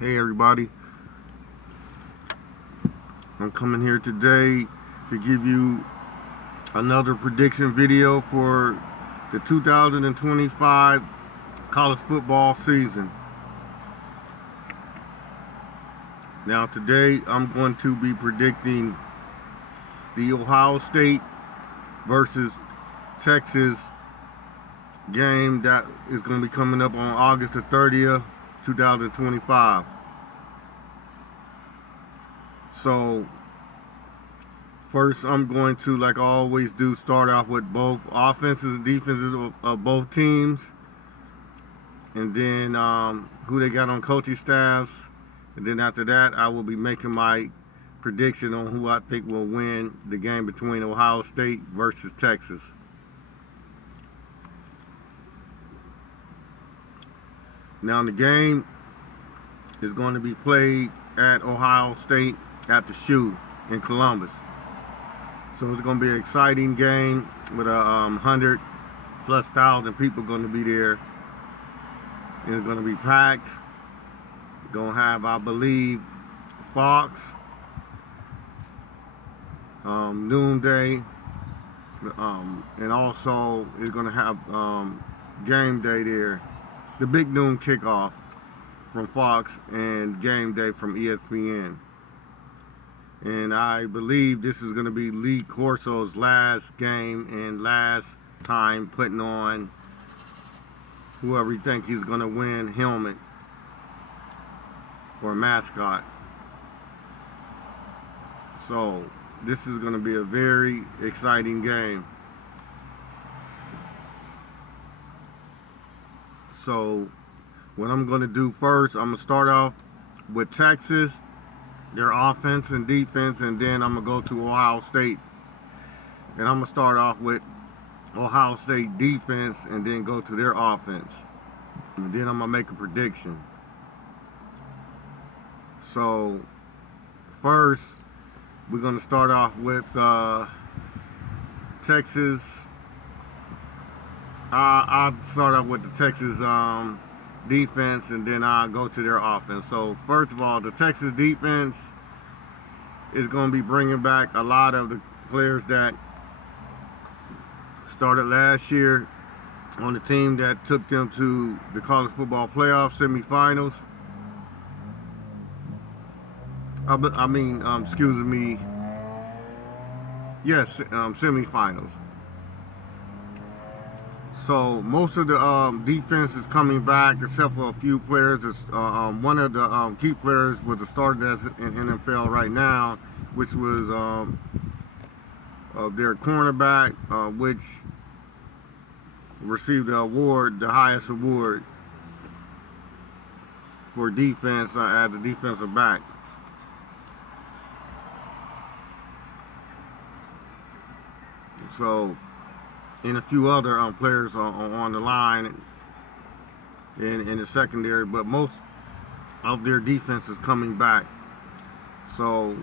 Hey everybody, I'm coming here today to give you another prediction video for the 2025 college football season. Now today I'm going to be predicting the Ohio State versus Texas game that is going to be coming up on August the 30th, 2025. So first I'm going to, like I always do, start off with both offenses and defenses of both teams, and then who they got on coaching staffs, and then after that I will be making my prediction on who I think will win the game between Ohio State versus Texas. Now the game is going to be played at Ohio State at the Shoe in Columbus. So it's going to be an exciting game with 100,000+ people going to be there. And it's going to be packed. Going to have, I believe, Fox, noonday, and also it's going to have game day there. The big noon kickoff from Fox and game day from ESPN. And I believe this is going to be Lee Corso's last game and last time putting on whoever he thinks he's going to win helmet or mascot. So this is going to be a very exciting game. So what I'm going to do first, I'm going to start off with Texas, their offense and defense, and then I'm going to go to Ohio State. And I'm going to start off with Ohio State defense and then go to their offense. And then I'm going to make a prediction. So first, we're going to start off with Texas. I'll start off with the Texas defense, and then I'll go to their offense. So first of all, the Texas defense is going to be bringing back a lot of the players that started last year on the team that took them to the college football playoff semifinals. Semifinals. So most of the defense is coming back, except for a few players. One of the key players was the starter that's in NFL right now, which was their cornerback, which received the award, the highest award for defense as a defensive back. So, and a few other players on the line in the secondary, but most of their defense is coming back. So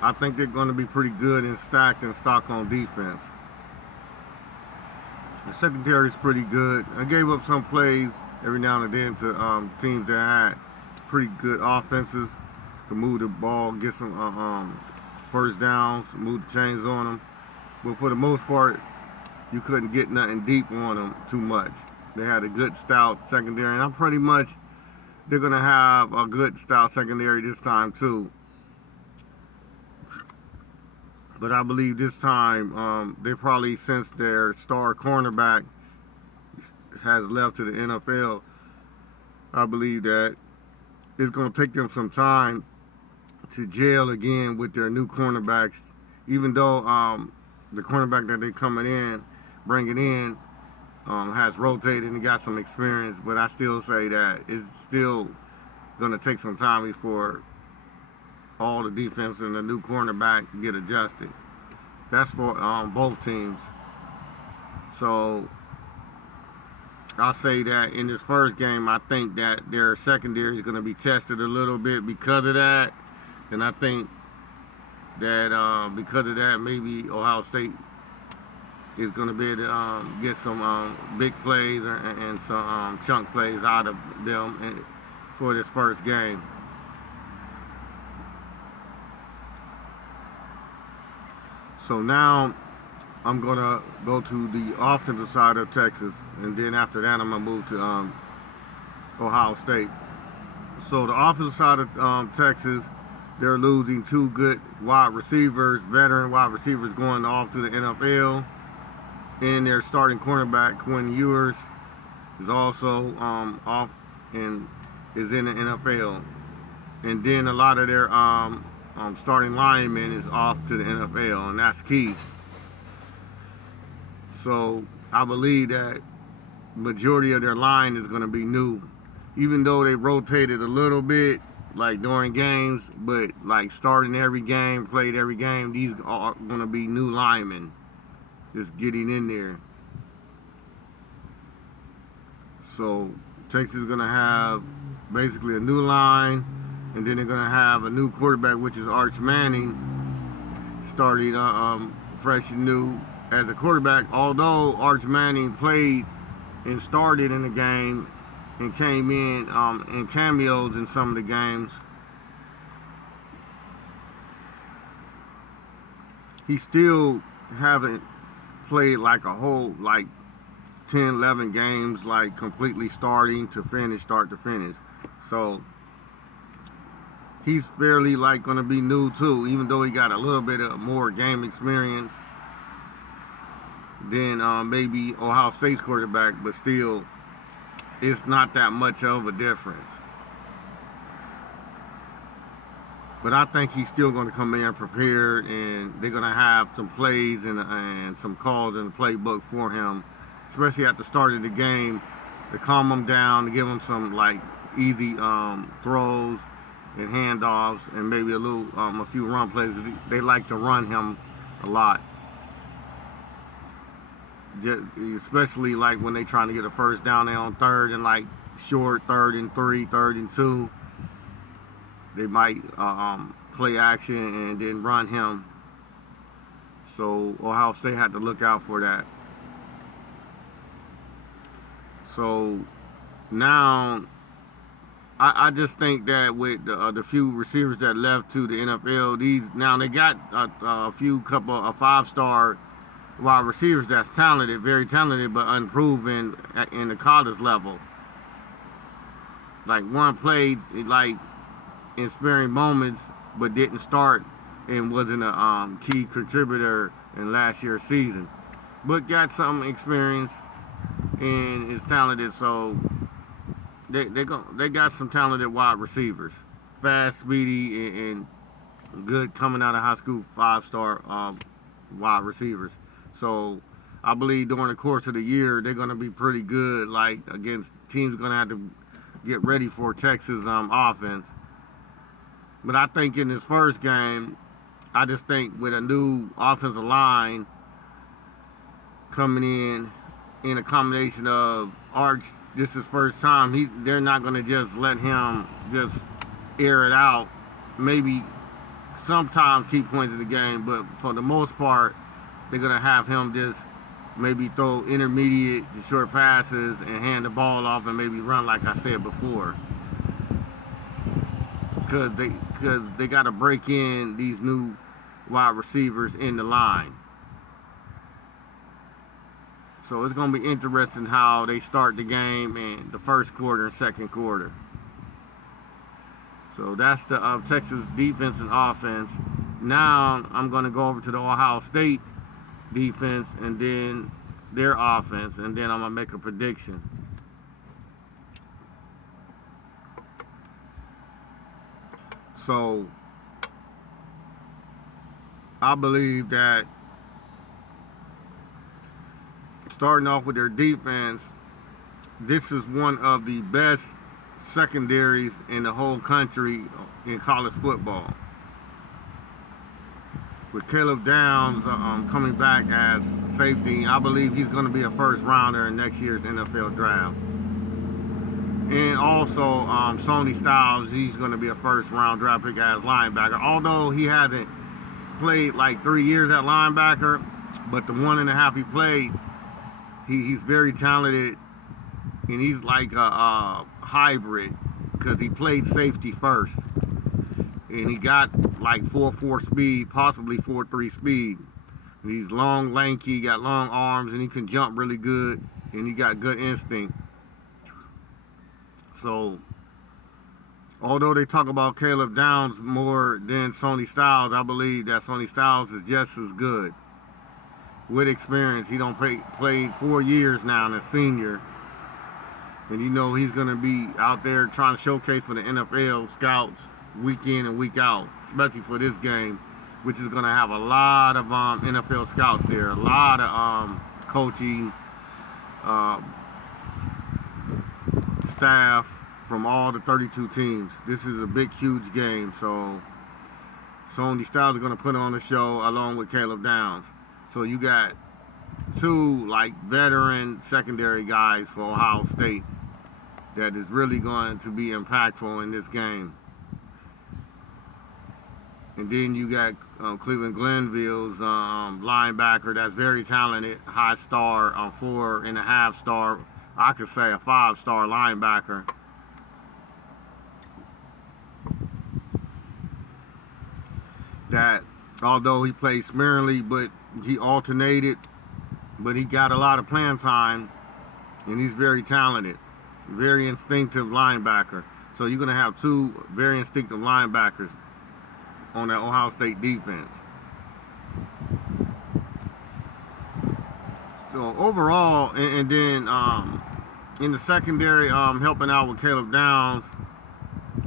I think they're going to be pretty good and stacked in stock on defense. The secondary is pretty good. I gave up some plays every now and then to teams that had pretty good offenses, to move the ball, get some first downs, move the chains on them. But for the most part, you couldn't get nothing deep on them too much. They had a good stout secondary, and I'm pretty much they're going to have a good stout secondary this time too. But I believe this time they probably, since their star cornerback has left to the NFL, I believe that it's going to take them some time to gel again with their new cornerbacks, even though the cornerback that they're bringing in has rotated and got some experience, but I still say that it's still going to take some time before all the defense and the new cornerback get adjusted. That's for both teams. So I'll say that in this first game, I think that their secondary is going to be tested a little bit because of that, and I think that because of that, maybe Ohio State is going to be able to get some big plays and some chunk plays out of them for this first game. So now I'm gonna go to the offensive side of Texas, and then after that I'm gonna move to Ohio State. So the offensive side of Texas, they're losing two good wide receivers, veteran wide receivers going off to the NFL, and their starting cornerback Quinn Ewers is also off and is in the NFL, and then a lot of their starting linemen is off to the NFL, and that's key. So I believe that majority of their line is going to be new, even though they rotated a little bit like during games, but like starting every game, played every game, these are going to be new linemen just getting in there. So Texas is going to have basically a new line, and then they're going to have a new quarterback, which is Arch Manning, starting fresh and new as a quarterback. Although Arch Manning played and started in the game and came in cameos in some of the games, he still haven't played like a whole 10, 11 games, like completely starting to finish, start to finish. So he's fairly going to be new too, even though he got a little bit of more game experience than maybe Ohio State's quarterback, but still it's not that much of a difference. But I think he's still going to come in prepared, and they're going to have some plays and some calls in the playbook for him, especially at the start of the game, to calm him down, to give him some easy throws and handoffs, and maybe a few run plays. They like to run him a lot, especially when they trying to get a first down there on third and short 3rd and 3, 3rd and 2. They might play action and then run him. So Ohio State had to look out for that. So now I just think that with the few receivers that left to the NFL, they got a couple of 5-star wide receivers that's talented, very talented, but unproven in the college level. One played in sparing moments, but didn't start and wasn't a key contributor in last year's season, but got some experience and is talented. So they got some talented wide receivers, fast, speedy, and good coming out of high school 5-star wide receivers. So I believe during the course of the year they're going to be pretty good, against teams going to have to get ready for Texas offense. But I think in this first game, I just think with a new offensive line coming in a combination of Arch, this is first time, they're not going to just let him just air it out. Maybe sometimes keep points in the game, but for the most part, they're going to have him just maybe throw intermediate to short passes and hand the ball off and maybe run like I said before. Because they got to break in these new wide receivers in the line. So it's going to be interesting how they start the game in the first quarter and second quarter. So that's the Texas defense and offense. Now I'm going to go over to the Ohio State defense and then their offense, and then I'm going to make a prediction. So I believe that starting off with their defense, this is one of the best secondaries in the whole country in college football. With Caleb Downs coming back as safety, I believe he's going to be a first rounder in next year's NFL draft. And also Sonny Styles, he's going to be a first round draft pick as linebacker. Although he hasn't played 3 years at linebacker, but the 1.5 he played, he's very talented, and he's like a hybrid because he played safety first. And he got like 4.4 speed, possibly 4.3 speed. And he's long, lanky, got long arms, and he can jump really good, and he got good instinct. So, although they talk about Caleb Downs more than Sonny Styles, I believe that Sonny Styles is just as good with experience. He played 4 years now and a senior. And you know he's going to be out there trying to showcase for the NFL scouts week in and week out, especially for this game, which is going to have a lot of NFL scouts there, a lot of coaching staff from all the 32 teams. This is a big, huge game, so Sonny Styles is going to put on the show along with Caleb Downs. So you got two like veteran secondary guys for Ohio State that is really going to be impactful in this game. And then you got Cleveland Glenville's linebacker that's very talented, high star, 4.5 star, I could say a 5-star linebacker. That although he played sparingly, but he alternated, but he got a lot of playing time, and he's very talented, very instinctive linebacker. So you're going to have two very instinctive linebackers on that Ohio State defense. So overall, and then in the secondary, helping out with Caleb Downs,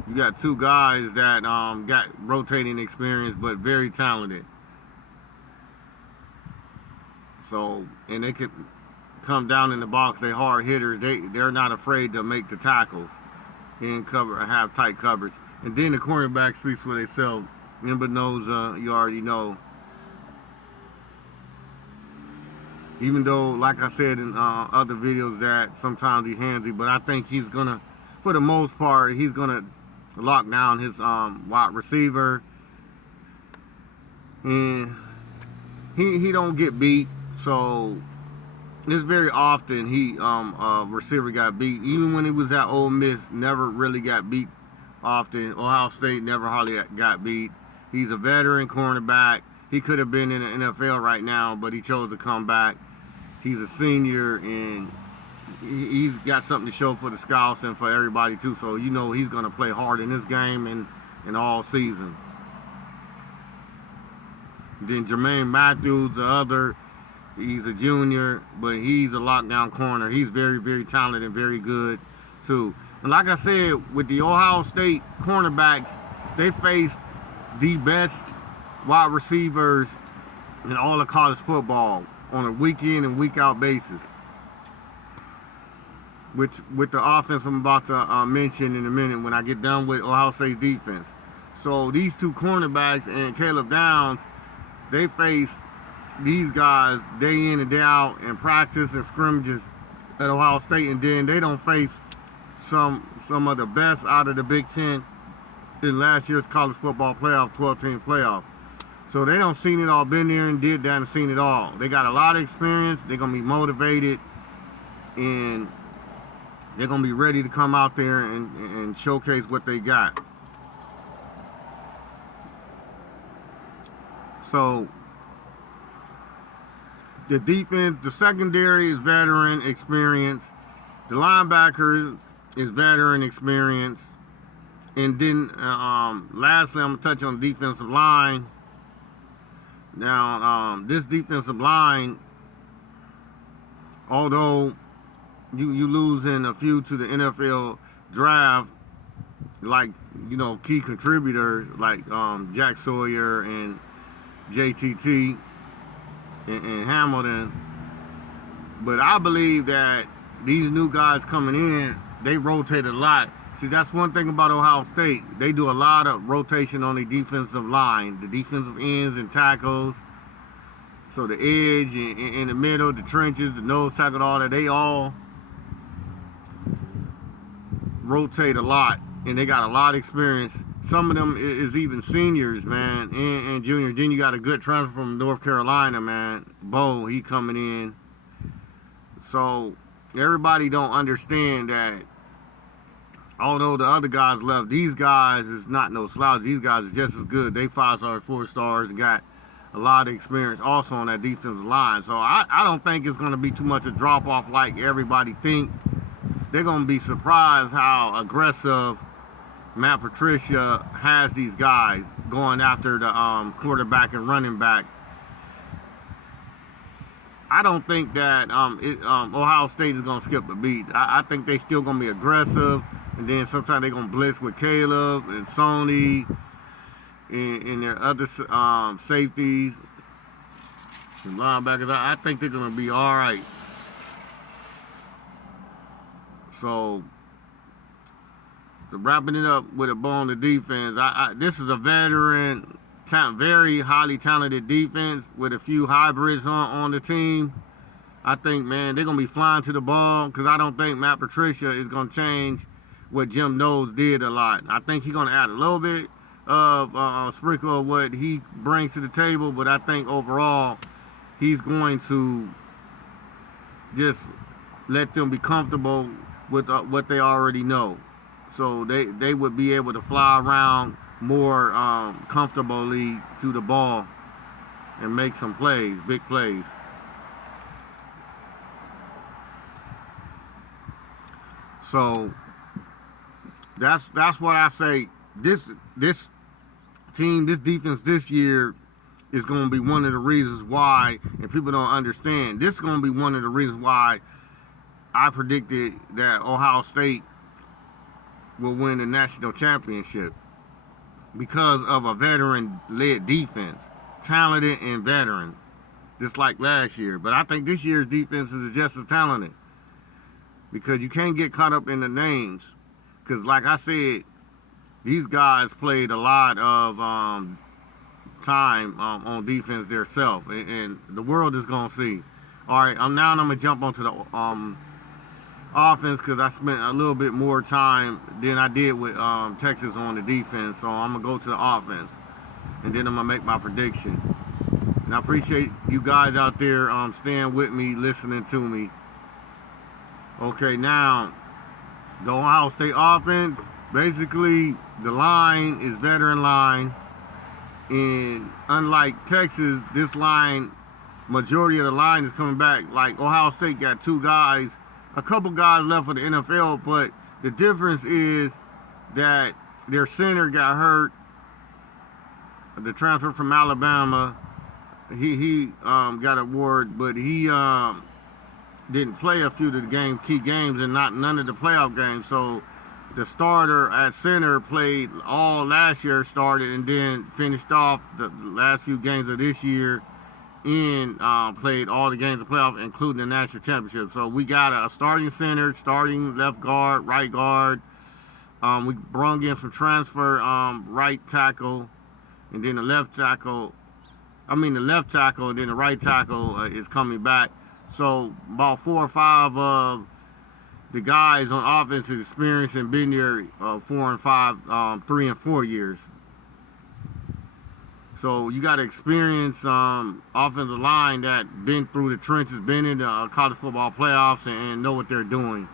you got two guys that got rotating experience, but very talented. So, and they can come down in the box. They're hard hitters. They're not afraid to make the tackles and have tight coverage. And then the cornerback speaks for themselves. Mendoza, you already know. Even though, like I said in other videos, that sometimes he's handsy, but I think he's gonna, for the most part, he's gonna lock down his wide receiver, and he don't get beat. So it's very often receiver got beat. Even when he was at Ole Miss, never really got beat often. Ohio State never hardly got beat. He's a veteran cornerback. He could have been in the NFL right now, but he chose to come back. He's a senior, and he's got something to show for the scouts and for everybody too. So you know he's going to play hard in this game and all season. Then Jermaine Matthews, the other, he's a junior, but he's a lockdown corner. He's very, very talented and very good too. And like I said, with the Ohio State cornerbacks, they faced the best wide receivers in all of college football on a week in and week out basis. With the offense I'm about to mention in a minute when I get done with Ohio State's defense. So these two cornerbacks and Caleb Downs, they face these guys day in and day out in practice and scrimmages at Ohio State, and then they don't face some of the best out of the Big Ten in last year's college football playoff, 12-team playoff. So they don't seen it all, been there and did that and seen it all. They got a lot of experience. They're going to be motivated, and they're going to be ready to come out there and showcase what they got. So the defense, the secondary is veteran experience. The linebackers is veteran experience. And then lastly, I'm going to touch on the defensive line. Now, this defensive line, although you losing a few to the NFL draft, like, you know, key contributors like Jack Sawyer and JTT and Hamilton, but I believe that these new guys coming in, they rotate a lot. See, that's one thing about Ohio State. They do a lot of rotation on the defensive line, the defensive ends and tackles. So the edge in the middle, the trenches, the nose tackle, all that, they all rotate a lot, and they got a lot of experience. Some of them is even seniors, man, and juniors. Then you got a good transfer from North Carolina, man. Bo, he coming in. So everybody don't understand that although the other guys left, these guys is not no slouch. These guys are just as good. They 5-star, 4-stars, and got a lot of experience also on that defensive line. So I don't think it's going to be too much a drop-off like everybody think. They're going to be surprised how aggressive Matt Patricia has these guys going after the quarterback and running back. I don't think that Ohio State is going to skip a beat. I think they still going to be aggressive, and then sometimes they're going to blitz with Caleb and Sony and their other safeties and linebackers. I think they're going to be all right. So, wrapping it up with a bow on the defense, this is a veteran, very highly talented defense with a few hybrids on the team. I think, man, they're going to be flying to the ball because I don't think Matt Patricia is going to change what Jim Knowles did a lot. I think he's going to add a little bit of a sprinkle of what he brings to the table, but I think overall he's going to just let them be comfortable with what they already know. So they would be able to fly around more comfortably to the ball and make some plays, big plays. So that's what I say. This team, this defense this year is going to be one of the reasons why, and people don't understand, this is going to be one of the reasons why I predicted that Ohio State will win the national championship, because of a veteran-led defense, talented and veteran, just like last year. But I think this year's defense is just as talented, because you can't get caught up in the names. Because like I said, these guys played a lot of time on defense themselves, and the world is going to see. All right, I'm going to jump onto the offense, because I spent a little bit more time than I did with Texas on the defense. So I'm going to go to the offense, and then I'm going to make my prediction. And I appreciate you guys out there staying with me, listening to me. Okay, now, the Ohio State offense, basically, the line is veteran line. And unlike Texas, this line, majority of the line is coming back. Like Ohio State got two guys, a couple guys left for the NFL, but the difference is that their center got hurt. The transfer from Alabama, he got awarded, but he didn't play a few of the key games, and none of the playoff games. So the starter at center played all last year, started, and then finished off the last few games of this year, and played all the games of playoff, including the national championship. So we got a starting center, starting left guard, right guard. We brought in some transfer right tackle, and then the left tackle, and then the right tackle is coming back. So about 4 or 5 of the guys on offense is experienced and been there 4 and 5, 3 and 4 years. So you got to experience offensive line that been through the trenches, been in the college football playoffs, and know what they're doing.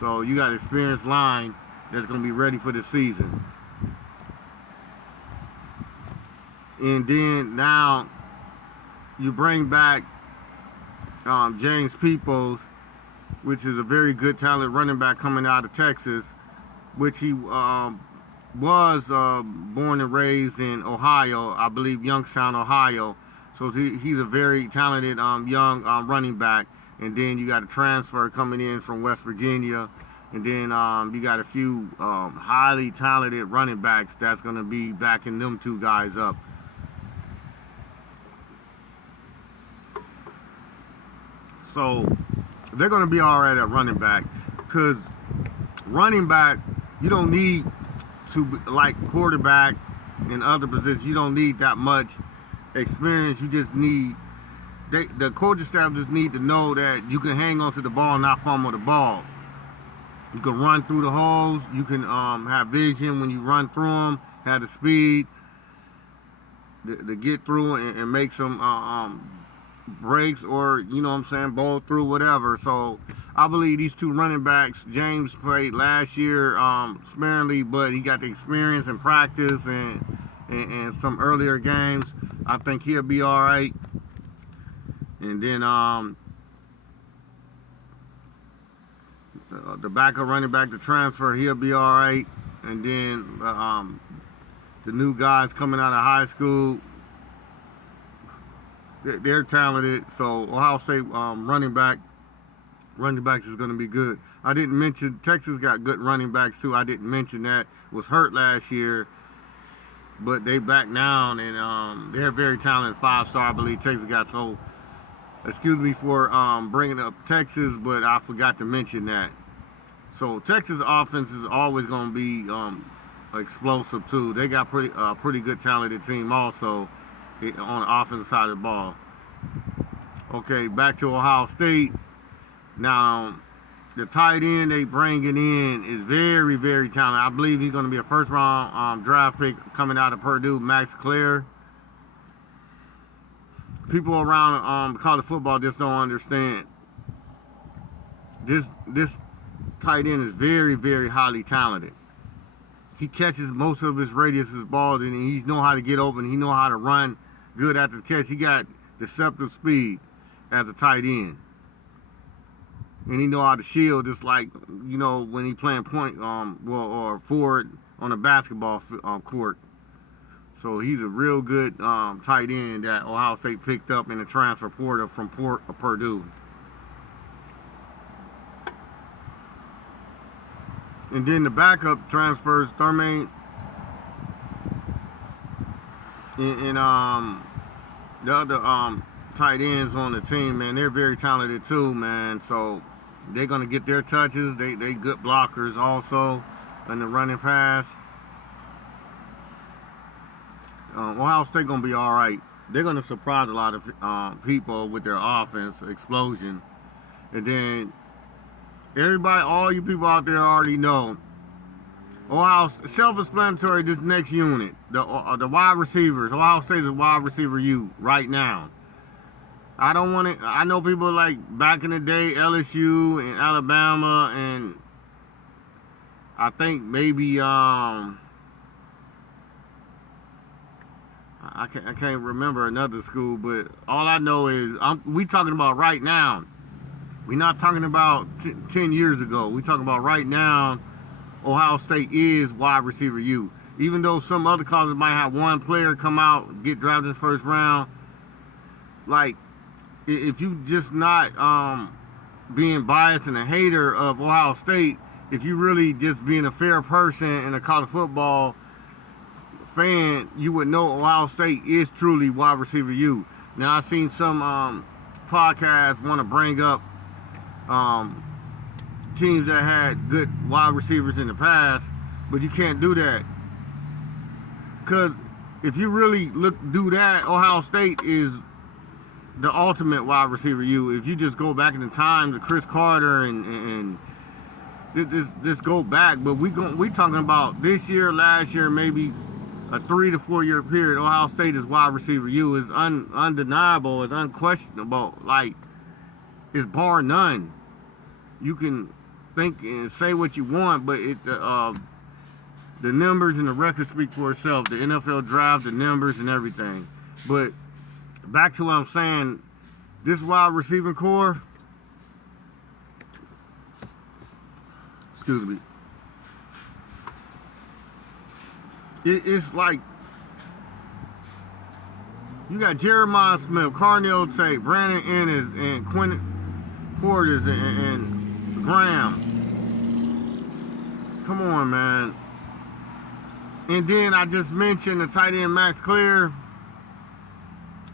So you got an experienced line that's going to be ready for the season. And then now you bring back James Peoples, which is a very good talented running back coming out of Texas, which he was born and raised in Ohio, I believe Youngstown, Ohio. So he's a very talented young running back. And then you got a transfer coming in from West Virginia. And then you got a few highly talented running backs that's going to be backing them two guys up. So they're going to be all right at running back, because running back, you don't need to, like quarterback and other positions, you don't need that much experience. You just need, the coaching staff just need to know that you can hang on to the ball and not fumble the ball. You can run through the holes. You can have vision when you run through them, have the speed to get through and make some breaks or, you know what I'm saying, bowl through, whatever. So I believe these two running backs, James played last year sparingly, but he got the experience and practice and some earlier games. I think he'll be all right. And then the backup running back, the transfer, he'll be all right. And then the new guys coming out of high school, they're talented. So Ohio State running backs is going to be good. I didn't mention Texas got good running backs too. I didn't mention that. Was hurt last year, but they back down, and they're very talented 5-star. I believe Texas got. So excuse me for bringing up Texas, but I forgot to mention that. So Texas offense is always going to be explosive too. They got pretty good talented team also on the offensive side of the ball. Okay, back to Ohio State. Now, the tight end they bringing in is very, very talented. I believe he's going to be a first-round draft pick coming out of Purdue, Max Clare. People around college football just don't understand. This tight end is very, very highly talented. He catches most of his radius balls, and he knows how to get open. He knows how to run good after the catch. He got deceptive speed as a tight end. And he know how to shield, just like, you know, when he playing point, or forward on a basketball court. So he's a real good tight end that Ohio State picked up in the transfer portal from Purdue. And then the backup transfers, Thurman and the other tight ends on the team, man, they're very talented too, man. So they're gonna get their touches. They good blockers also in the running pass. Ohio State gonna be all right. They're gonna surprise a lot of people with their offense explosion. And then everybody, all you people out there already know, Ohio self-explanatory. This next unit, the wide receivers. Ohio State is wide receiver U right now. I don't want it. I know people like back in the day, LSU and Alabama, and I think maybe I can't remember another school, but all I know is we talking about right now. We're not talking about 10 years ago. We're talking about right now. Ohio State is wide receiver U. Even though some other colleges might have one player come out, get drafted in the first round, like, if you just not being biased and a hater of Ohio State, if you really just being a fair person and a college football fan, you would know Ohio State is truly wide receiver U. Now, I've seen some podcasts want to bring up teams that had good wide receivers in the past, but you can't do that. Because if you really do that, Ohio State is the ultimate wide receiver U. If you just go back in the time to Chris Carter and this go back, but we talking about this year, last year, maybe a 3 to 4 year period. Ohio State is wide receiver U. Is undeniable. It's unquestionable. Like, it's bar none. You can think and say what you want, but the numbers and the record speak for itself. The NFL draft, the numbers and everything. But back to what I'm saying, this wide receiving core, excuse me, it's like you got Jeremiah Smith, Carnell Tate, Brandon Ennis, and Quentin Portis and Graham. Come on, man. And then I just mentioned the tight end Max Clare.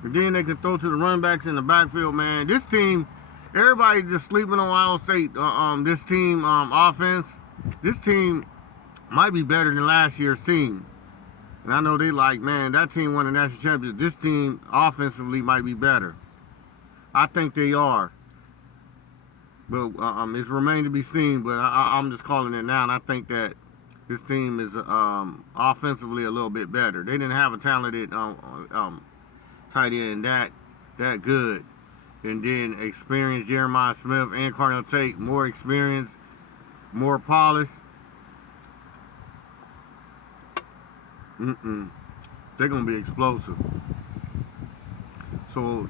And then they can throw to the running backs in the backfield, man. This team, everybody just sleeping on Ohio State. This team offense. This team might be better than last year's team. And I know they like, man, that team won the national championship. This team offensively might be better. I think they are. But it's remained to be seen. But I'm just calling it now. And I think that this team is offensively a little bit better. They didn't have a talented tight end that good. and then experienced Jeremiah Smith and Cardinal Tate, more experience, more polished. They're gonna be explosive. So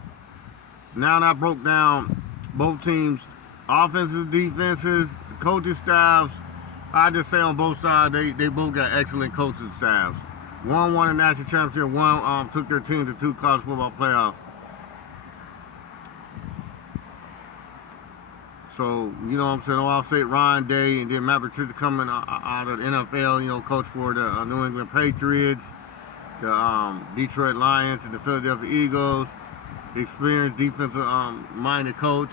now that I broke down both teams' offenses, defenses, coaching staffs, I just say on both sides they both got excellent coaching staffs. One won a national championship. One took their team to 2 college football playoffs. So, you know what I'm saying? Ohio State, Ryan Day, and then Matt Patricia coming out of the NFL, you know, coach for the New England Patriots, the Detroit Lions, and the Philadelphia Eagles. Experienced defensive minded coach.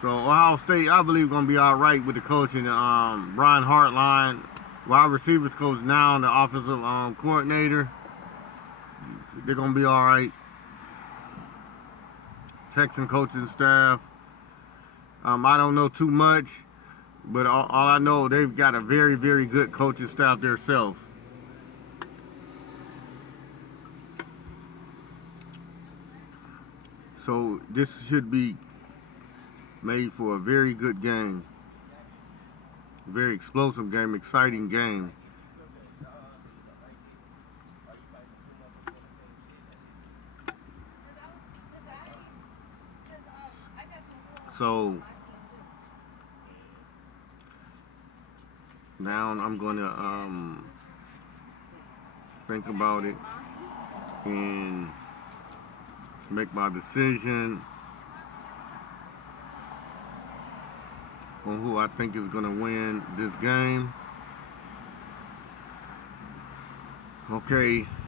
So Ohio State, I believe, going to be all right with the coaching. Brian Hartline, wide receivers coach now, and the offensive coordinator. They're going to be all right. Texan coaching staff. I don't know too much, but all I know, they've got a very, very good coaching staff themselves. So this should be made for a very good game. Very explosive game, exciting game. So now I'm going to think about it and make my decision on who I think is going to win this game. Okay,